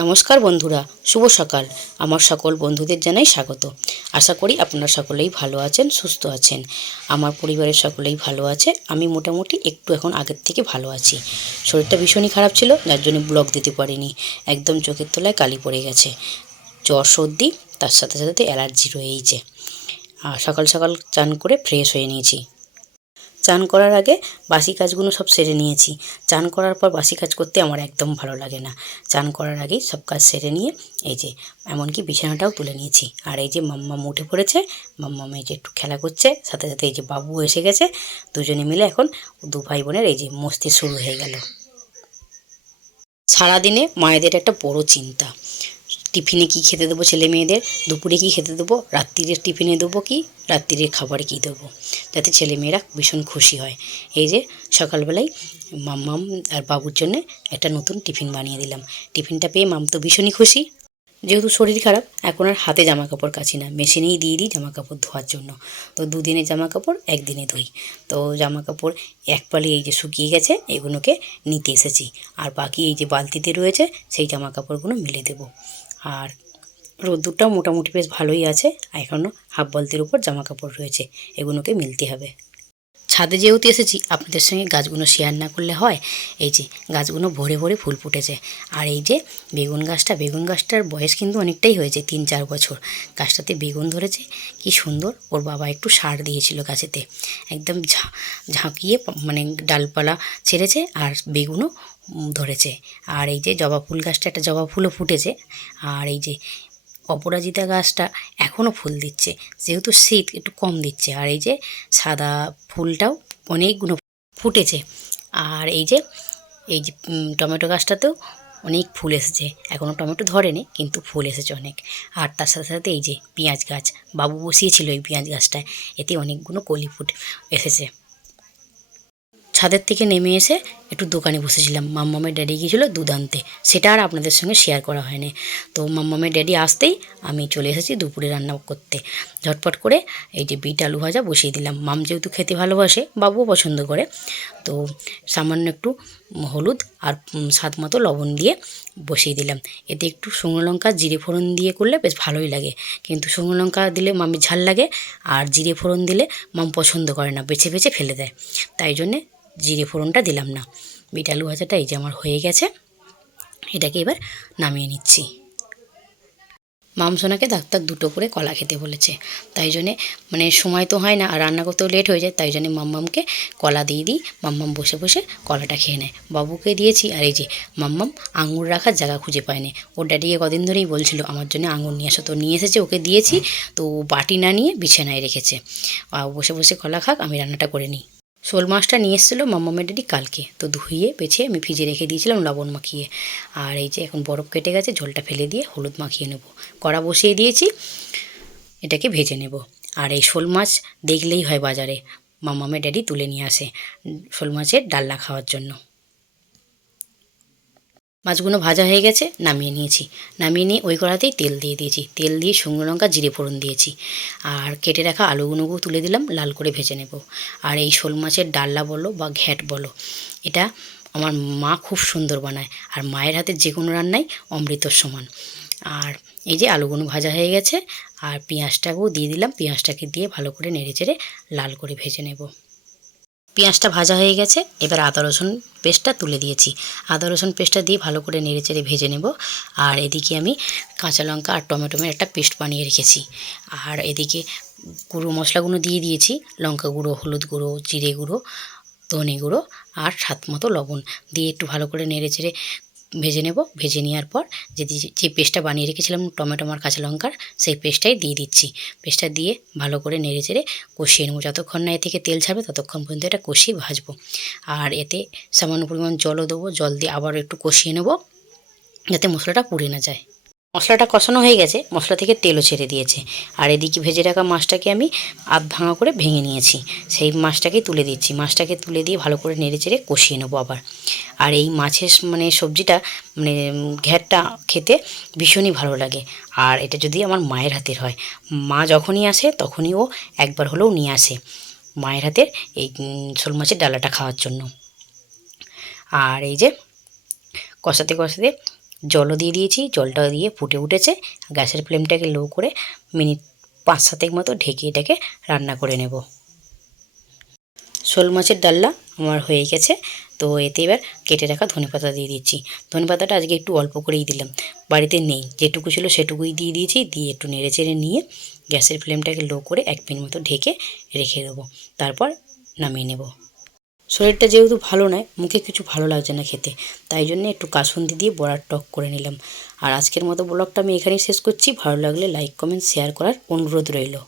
নমস্কার বন্ধুরা, শুভ সকাল। আমার সকল বন্ধুদের জানাই স্বাগত। আশা করি আপনারা সকলেই ভালো আছেন, সুস্থ আছেন। আমার পরিবারের সকলেই ভালো আছে। আমি মোটামুটি একটু এখন আগের থেকে ভালো আছি। শরীরটা ভীষণই খারাপ ছিল, যার জন্য ব্লগ দিতে পারিনি। একদম চোখের তলায় কালি পড়ে গেছে। জ্বর, সর্দি, তার সাথে সাথে অ্যালার্জি রয়েইছে। আর সকাল সকাল চান করে ফ্রেশ হয়ে নিয়েছি। চান করার আগে বাসি কাজগুলো সব সেরে নিয়েছি। চান করার পর বাসি কাজ করতে আমার একদম ভালো লাগে না। চান করার আগেই সব কাজ সেরে নিয়ে এই যে এমনকি বিছানাটাও তুলে নিয়েছি। আর এই যে মাম্মাম উঠে পড়েছে। মাম্মাম এই যে একটু খেলা করছে, সাথে সাথে এই যে বাবু এসে গেছে। দুজনে মিলে এখন দু ভাই বোনের এই যে মস্তি শুরু হয়ে গেল। সারাদিনে মায়েদের একটা বড় চিন্তা, টিফিনে কি খেতে দেবো ছেলে মেয়েদের, দুপুরে কি খেতে দেবো, রাত্রিরের টিফিনে দেবো কি, রাত্রিরের খাবারে কি দেবো, যাতে ছেলে মেয়েরা ভীষণ খুশি হয়। এই যে সকালবেলায় মাম্মাম আর বাবুর জন্যে একটা নতুন টিফিন বানিয়ে দিলাম। টিফিনটা পেয়ে মাম তো ভীষণই খুশি। যেহেতু শরীর খারাপ, এখন আর হাতে জামা কাপড় কাচি না, মেশিনেই দিয়ে দিই জামা কাপড় ধোয়ার জন্য। তো দুদিনের জামা কাপড় একদিনে ধুই। তো জামা কাপড় এক পালে এই যে শুকিয়ে গেছে, এগুলোকে নিতে এসেছি। আর বাকি এই যে বালতিতে রয়েছে, সেই জামা কাপড়গুলো মেলে দেবো। আর রোদ্দুরটাও মোটামুটি বেশ ভালোই আছে। এখনও হাফ বালতির উপর জামা কাপড় রয়েছে, এগুলোকে মিলতে হবে। ছাদে যেহেতু এসেছি, আপনাদের সঙ্গে গাছগুলো শেয়ার না করলে হয়। এই যে গাছগুলো ভরে ভরে ফুল ফুটেছে। আর এই যে বেগুন গাছটার বয়স কিন্তু অনেকটাই হয়েছে, 3-4 বছর। গাছটাতে বেগুন ধরেছে, কি সুন্দর। ওর বাবা একটু সার দিয়েছিল গাছেতে, একদম ঝাঁকিয়ে মানে ডালপালা ছেড়েছে, আর বেগুনও ধরেছে। আর এই যে জবা ফুল গাছটা, একটা জবা ফুলও ফুটেছে। আর এই যে অপরাজিতা গাছটা এখনও ফুল দিচ্ছে, যেহেতু শীত একটু কম দিচ্ছে। আর এই যে সাদা ফুলটাও অনেকগুলো ফুটেছে। আর এই যে টমেটো গাছটাতেও অনেক ফুল এসেছে। এখনও টমেটো ধরেনি, কিন্তু ফুল এসেছে অনেক। আর তার সাথে সাথে এই যে পেঁয়াজ গাছ বাবু বসিয়েছিল, এই পেঁয়াজ গাছটায় এতে অনেকগুলো কলি ফুট এসেছে। ছাদের থেকে নেমে এসে একটু দোকানে বসেছিলাম। মাম্মামের ড্যাডি গিয়েছিলো দুধ আনতে, সেটা আর আপনাদের সঙ্গে শেয়ার করা হয়নি। তো মাম্মামের ড্যাডি আসতেই আমি চলে এসেছি দুপুরে রান্না করতে। ঝটপট করে এই যে বিট আলু ভাজা বসিয়ে দিলাম। মাম যেহেতু খেতে ভালোবাসে, বাবুও পছন্দ করে, তো সামান্য একটু হলুদ আর স্বাদ মতো লবণ দিয়ে বসিয়ে দিলাম। এতে একটু শুকনো লঙ্কা জিরে ফোড়ন দিয়ে করলে বেশ ভালোই লাগে, কিন্তু শুকনো লঙ্কা দিলে মামির ঝাল লাগে, আর জিরে ফোড়ন দিলে মাম পছন্দ করে না, বেছে বেছে ফেলে দেয়। তাই জন্যে জিরে ফোড়নটা দিলাম না। বিট আলু ভাজাটা এই যে আমার হয়ে গেছে, এটাকে এবার নামিয়ে নিচ্ছি। মামসোনাকে ডাক্তার 2টো করে কলা খেতে বলেছে, তাই জন্যে মানে সময় তো হয় না, আর রান্না করতেও লেট হয়ে যায়, তাই জন্যে মাম্মামকে কলা দিয়ে দিই। মাম্মাম বসে বসে কলাটা খেয়ে নেয়। বাবুকে দিয়েছি। আর এই যে মাম্মাম আঙুর রাখার জায়গা খুঁজে পায়নি। ওর ড্যাডিকে কদিন ধরেই বলছিল আমার জন্য আঙুর নিয়ে আসো, তো নিয়ে এসেছে, ওকে দিয়েছি। তো বাটি না নিয়ে বিছানায় রেখেছে। বসে বসে কলা খাক, আমি রান্নাটা করে নিই। শোল মাছটা নিয়ে এসেছিলো মাম্মামের ড্যাডি কালকে, তো ধুইয়ে বেছে আমি ফ্রিজে রেখে দিয়েছিলাম লবণ মাখিয়ে। আর এই যে এখন বরফ কেটে গেছে, ঝোলটা ফেলে দিয়ে হলুদ মাখিয়ে নেব। কড়া বসিয়ে দিয়েছি, এটাকে ভেজে নেব। আর এই শোল মাছ দেখলেই হয় বাজারে, মাম্মামের ড্যাডি তুলে নিয়ে আসে শোল মাছের ডালনা খাওয়ার জন্য। মাছগুলো ভাজা হয়ে গেছে, নামিয়ে নিয়েছি। নামিয়ে নিয়ে ওই কড়াতেই তেল দিয়ে দিয়েছি। তেল দিয়ে শুকনো লঙ্কা জিরে ফোড়ন দিয়েছি। আর কেটে রাখা আলুগুলোও তুলে দিলাম, লাল করে ভেজে নেব। আর এই শোল মাছের ডালনা বলো বা ঘ্যাট বলো, এটা আমার মা খুব সুন্দর বানায়। আর মায়ের হাতে যে কোনো রান্নাই অমৃতর সমান। আর এই যে আলুগুলো ভাজা হয়ে গেছে, আর পেঁয়াজটাকেও দিয়ে দিলাম। পেঁয়াজটাকে দিয়ে ভালো করে নেড়েচেড়ে লাল করে ভেজে নেব। পেঁয়াজটা ভাজা হয়ে গেছে, এবার আদা রসুন পেস্টটা তুলে দিয়েছি। আদা রসুন পেস্টটা দিয়ে ভালো করে নেড়েচেড়ে ভেজে নেব। আর এদিকে আমি কাঁচা লঙ্কা আর টমেটোমের একটা পেস্ট বানিয়ে রেখেছি। আর এদিকে গুঁড়ো মশলাগুলো দিয়ে দিয়েছি, লঙ্কা গুঁড়ো, হলুদ গুঁড়ো, জিরে গুঁড়ো, ধনে গুঁড়ো আর স্বাদ মতো লবণ দিয়ে একটু ভালো করে নেড়েচেড়ে ভেজে নেব। ভেজে নেওয়ার পর যে পেস্টটা বানিয়ে রেখেছিলাম টমেটো আর কাঁচা লঙ্কার, সেই পেস্টটাই দিয়ে দিচ্ছি। পেস্টটা দিয়ে ভালো করে নেড়েচেড়ে কষিয়ে নেব। যতক্ষণ না এ থেকে তেল ছাড়বে ততক্ষণ পর্যন্ত এটা কষিয়ে ভাজবো। আর এতে সামান্য পরিমাণ জলও দেবো, জল দিয়ে আবার একটু কষিয়ে নেব, যাতে মশলাটা পুড়ে না যায়। মশলাটা কষানো হয়ে গেছে, মশলা থেকে তেলও ছেড়ে দিয়েছে। আর এদিকে ভেজে রাখা মাছটাকে আমি আধ ভাঙা করে ভেঙে নিয়েছি, সেই মাছটাকেই তুলে দিচ্ছি। মাছটাকে তুলে দিয়ে ভালো করে নেড়েচেড়ে কষিয়ে নেবো আবার। আর এই মাছের মানে সবজিটা মানে ঘ্যাটটা খেতে ভীষণই ভালো লাগে। আর এটা যদি আমার মায়ের হাতের হয়, মা যখনই আসে তখনই ও একবার হলেও নিয়ে আসে মায়ের হাতের এই শোল মাছের ডালাটা খাওয়ার জন্য। আর এই যে কষাতে কষাতে জলও দিয়ে দিয়েছি, জলটা দিয়ে ফুটে উঠেছে। গ্যাসের ফ্লেমটাকে লো করে মিনিট 5-7 মতো ঢেকে এটাকে রান্না করে নেব। শোল মাছের ডালনা আমার হয়ে গেছে। তো এতে এবার কেটে রাখা ধনেপাতা দিয়ে দিচ্ছি। ধনেপাতাটা আজকে একটু অল্প করেই দিলাম, বাড়িতে নেই, যেটুকু ছিল সেটুকুই দিয়ে দিয়েছি। দিয়ে একটু নেড়ে চেড়ে নিয়ে গ্যাসের ফ্লেমটাকে লো করে 1 মিনিট মতো ঢেকে রেখে দেবো, তারপর নামিয়ে নেব। শরীরটা যেহেতু ভালো নয়, মুখে কিছু ভালো লাগছে না খেতে, তাই জন্য একটু কাসুন্দি দিয়ে বড়ার টক করে নিলাম। আর আজকের মতো ব্লগটা আমি এখানেই শেষ করছি। ভালো লাগলে লাইক কমেন্ট শেয়ার করার অনুরোধ রইল।